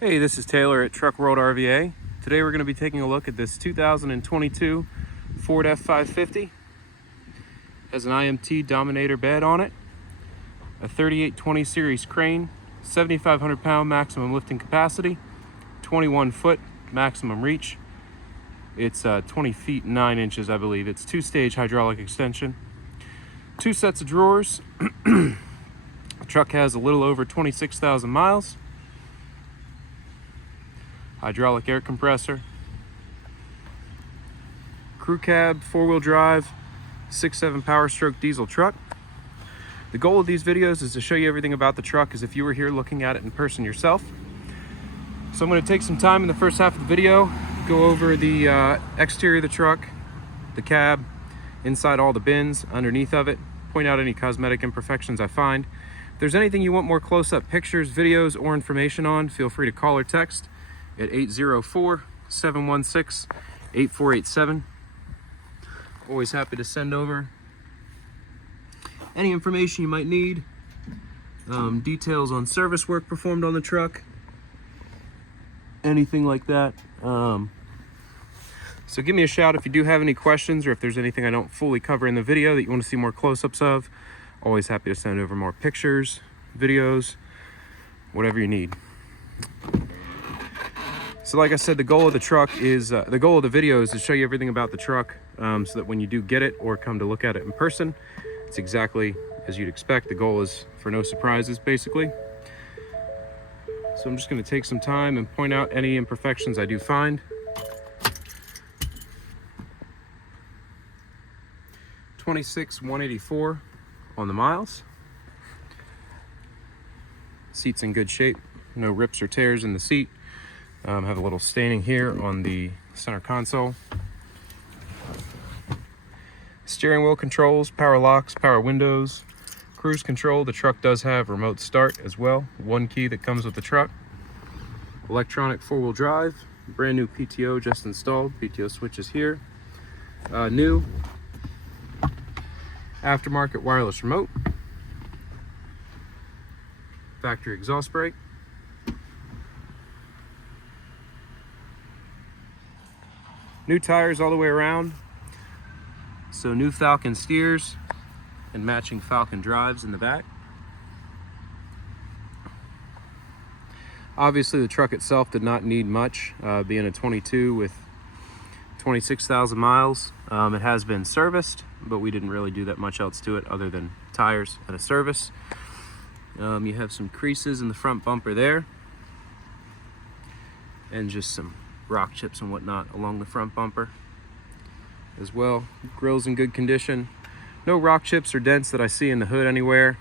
Hey, this is Taylor at Truck World RVA. Today we're going to be taking a look at this 2022 Ford F-550. It has an IMT Dominator bed on it, a 3820 series crane, 7,500 pound maximum lifting capacity, 21 foot maximum reach. It's 20 feet 9 inches, I believe. It's 2-stage hydraulic extension, 2 sets of drawers. The truck has a little over 26,000 miles. Hydraulic air compressor, crew cab, 4-wheel drive, 6.7 power stroke diesel truck. The goal of these videos is to show you everything about the truck as if you were here looking at it in person yourself. So I'm going to take some time in the first half of the video, go over the exterior of the truck, the cab, inside all the bins, underneath of it, point out any cosmetic imperfections I find. If there's anything you want more close-up pictures, videos, or information on, feel free to call or text at 804-716-8487. Always happy to send over any information you might need, details on service work performed on the truck, anything like that. So give me a shout if you do have any questions, or if there's anything I don't fully cover in the video that you want to see more close-ups of. Always happy to send over more pictures, videos, whatever you need. So like I said, the goal of the truck is, the goal of the video is to show you everything about the truck, so that when you do get it or come to look at it in person, it's exactly as you'd expect. The goal is for no surprises, basically. So I'm just going to take some time and point out any imperfections I do find. 26,184 on the miles. Seat's in good shape, no rips or tears in the seat. Have a little staining here on the center console. Steering wheel controls, power locks, power windows, cruise control. The truck does have remote start as well, 1 key that comes with the truck. Electronic 4-wheel drive, brand new PTO just installed. PTO switch is here. New aftermarket wireless remote. Factory exhaust brake. New tires all the way around, so new Falcon steers and matching Falcon drives in the back. Obviously the truck itself did not need much, being a 22 with 26,000 miles. It has been serviced, but we didn't really do that much else to it other than tires and a service. You have some creases in the front bumper there, and just some rock chips and whatnot along the front bumper as well. Grill's in good condition. No rock chips or dents that I see in the hood anywhere.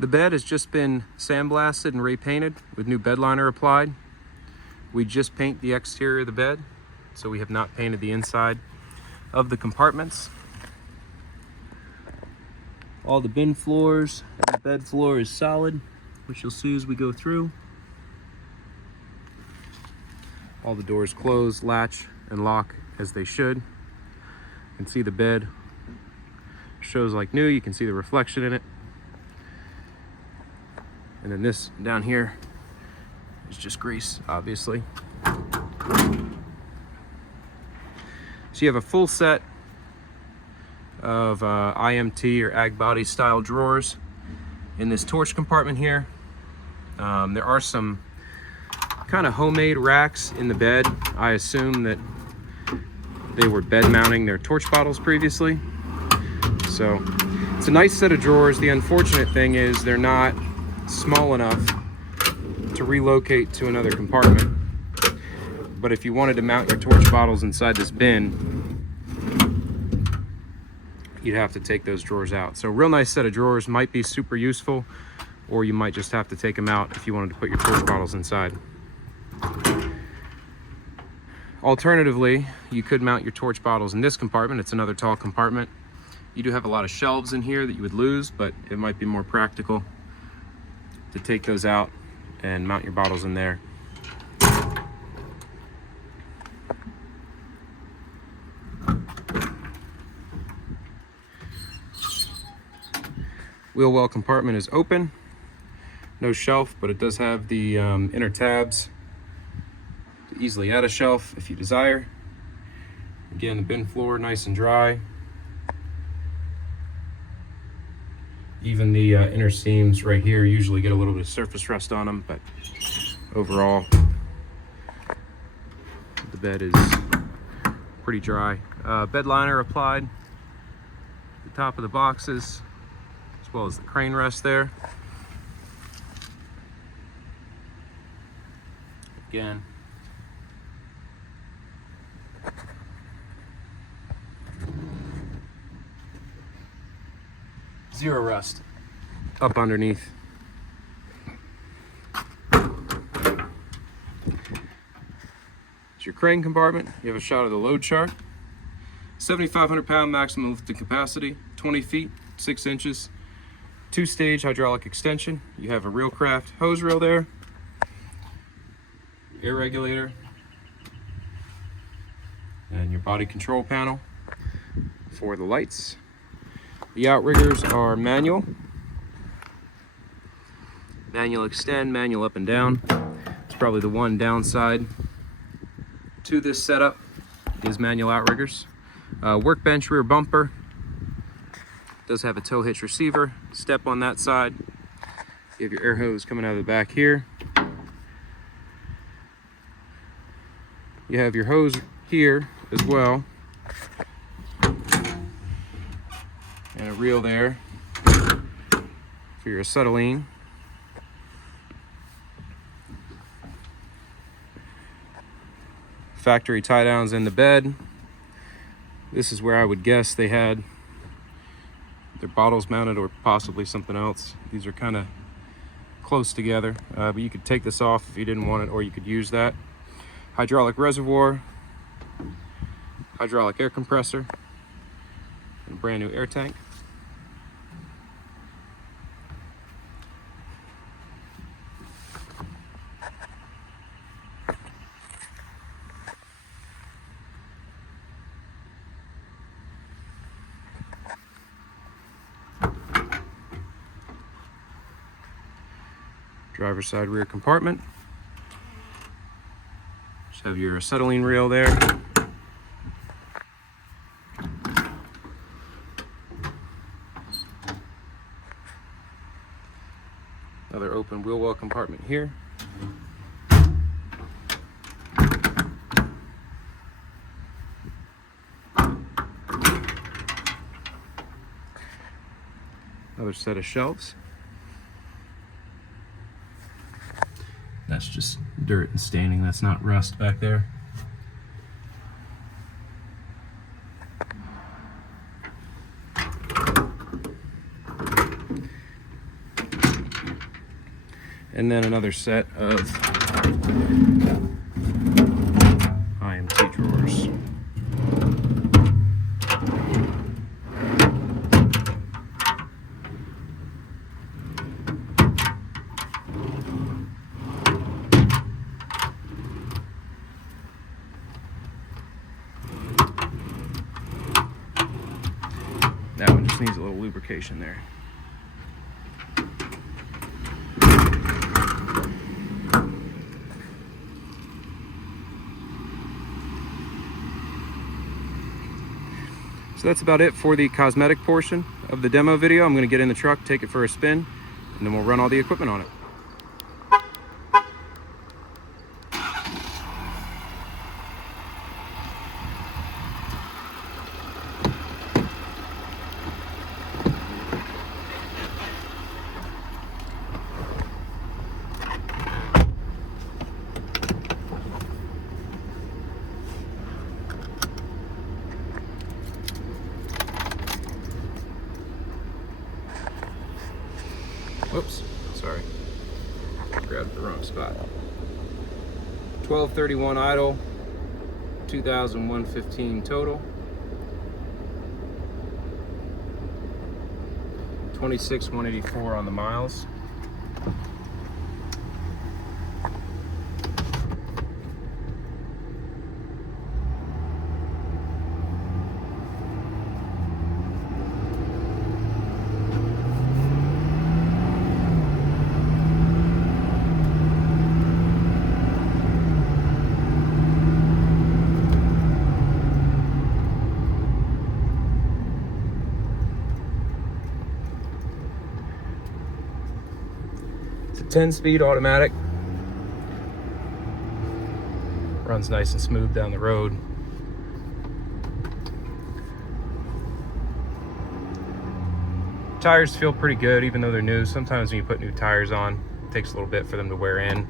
The bed has just been sandblasted and repainted with new bed liner applied. We just paint the exterior of the bed, so we have not painted the inside of the compartments. All the bin floors and the bed floor is solid, which you'll see as we go through. All the doors close, latch, and lock as they should. You can see the bed shows like new. You can see the reflection in it. And then this down here is just grease, obviously. So you have a full set of IMT or ag body style drawers in this torch compartment here. There are some kind of homemade racks in the bed. I assume that They were bed mounting their torch bottles previously. So it's a nice set of drawers. The unfortunate thing is they're not small enough to relocate to another compartment. But if you wanted to mount your torch bottles inside this bin, you'd have to take those drawers out. So real nice set of drawers, might be super useful, or you might just have to take them out if you wanted to put your torch bottles inside. Alternatively, you could mount your torch bottles in this compartment. It's another tall compartment. You do have a lot of shelves in here that you would lose, but it might be more practical to take those out and mount your bottles in there. Wheel well compartment is open. No shelf, but it does have the inner tabs to easily add a shelf if you desire. Again, the bin floor nice and dry. Even the inner seams right here usually get a little bit of surface rust on them, but overall the bed is pretty dry. Bed liner applied at the top of the boxes, as well as the crane rest there. Again, zero rust up underneath. It's your crane compartment. You have a shot of the load chart. 7,500 pound maximum lifting capacity, 20 feet, 6 inches, 2-stage hydraulic extension. You have a Reelcraft hose reel there, air regulator, and your body control panel for the lights. The outriggers are manual. Manual extend, manual up and down. It's probably the one downside to this setup is manual outriggers. Workbench rear bumper. Does have a tow hitch receiver. Step on that side. You have your air hose coming out of the back here. You have your hose here as well. And a reel there for your acetylene. Factory tie downs in the bed. This is where I would guess they had their bottles mounted, or possibly something else. These are kind of close together, but you could take this off if you didn't want it, or you could use that. Hydraulic reservoir, hydraulic air compressor, and a brand new air tank. Driver's side rear compartment. Just have your acetylene reel there. Another open wheel well compartment here. Another set of shelves. That's just dirt and staining, that's not rust back there. And then another set of IMT drawers. That one just needs a little lubrication there. So that's about it for the cosmetic portion of the demo video. I'm going to get in the truck, take it for a spin, and then we'll run all the equipment on it. Whoops, sorry. Grabbed the wrong spot. 1231 idle, 2,115 total. 26,184 on the miles. It's a 10-speed automatic. Runs nice and smooth down the road. Tires feel pretty good even though they're new. Sometimes when you put new tires on, it takes a little bit for them to wear in.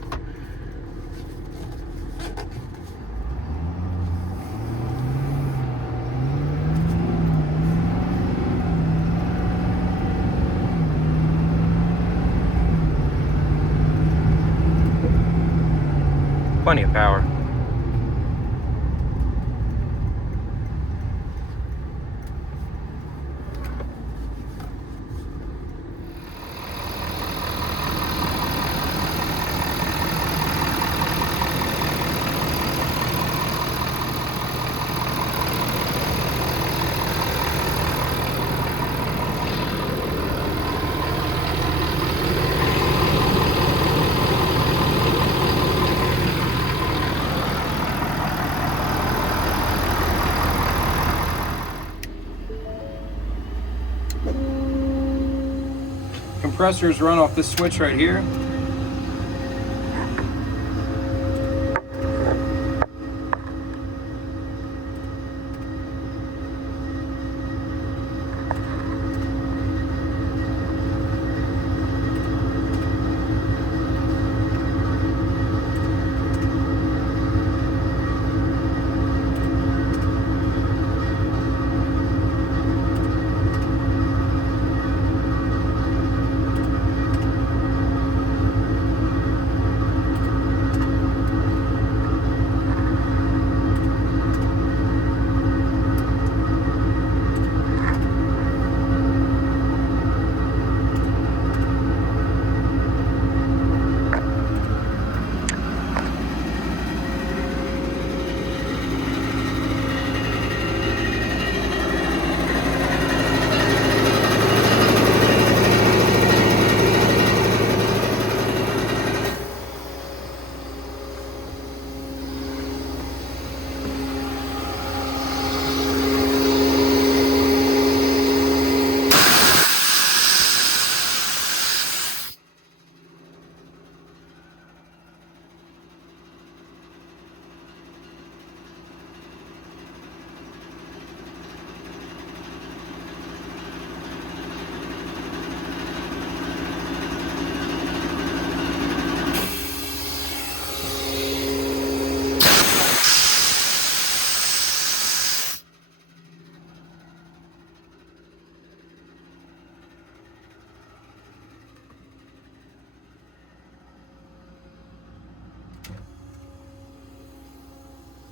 Plenty of power. Compressors run off this switch right here.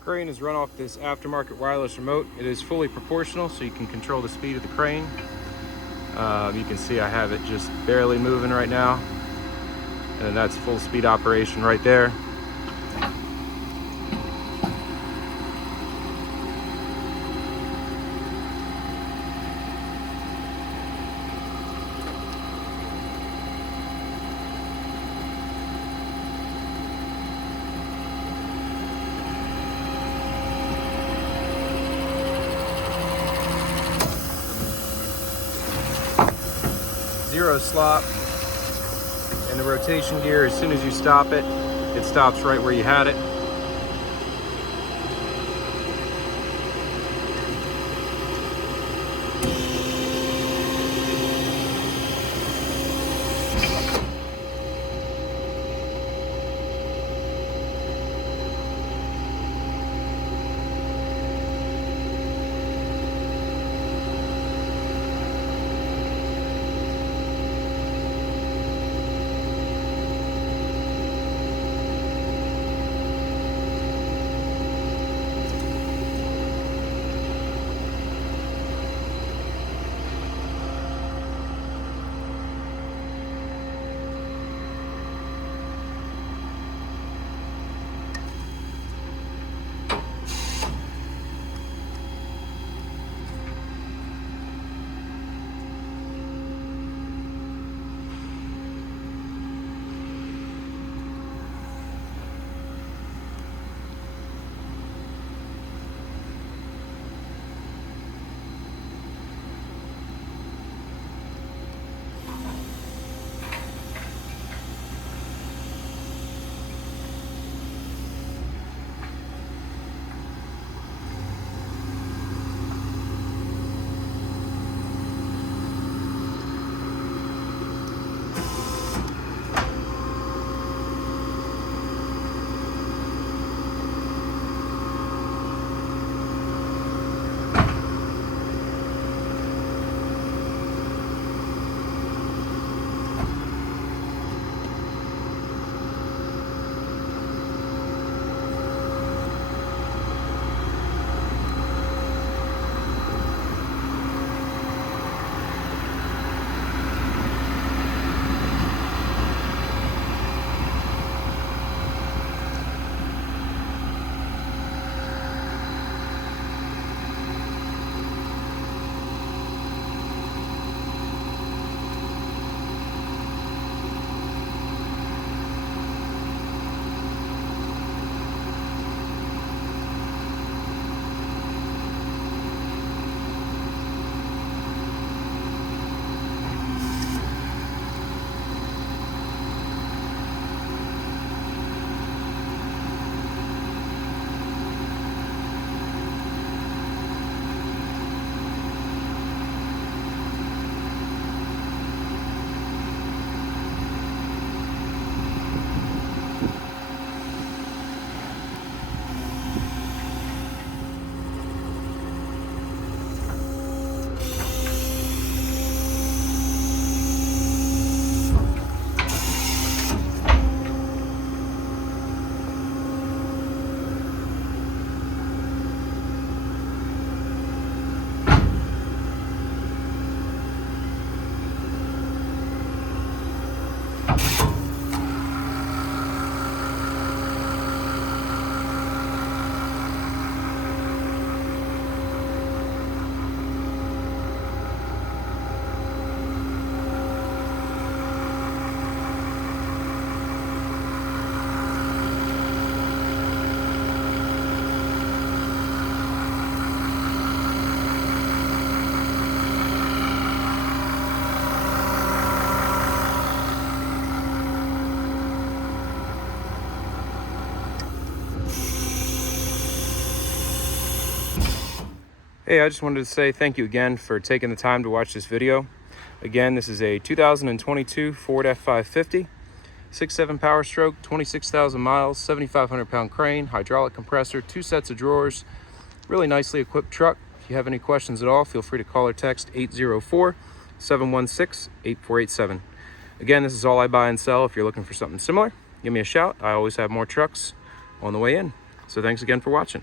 Crane is run off this aftermarket wireless remote. It is fully proportional, so you can control the speed of the crane. You can see I have it just barely moving right now, and that's full speed operation right there. Zero slop, and the rotation gear, as soon as you stop it, it stops right where you had it. Hey, I just wanted to say thank you again for taking the time to watch this video. Again, this is a 2022 Ford F-550, 6.7 power stroke, 26,000 miles, 7,500 pound crane, hydraulic compressor, 2 sets of drawers, really nicely equipped truck. If you have any questions at all, feel free to call or text 804-716-8487. Again, this is all I buy and sell. If you're looking for something similar, give me a shout. I always have more trucks on the way in. So thanks again for watching.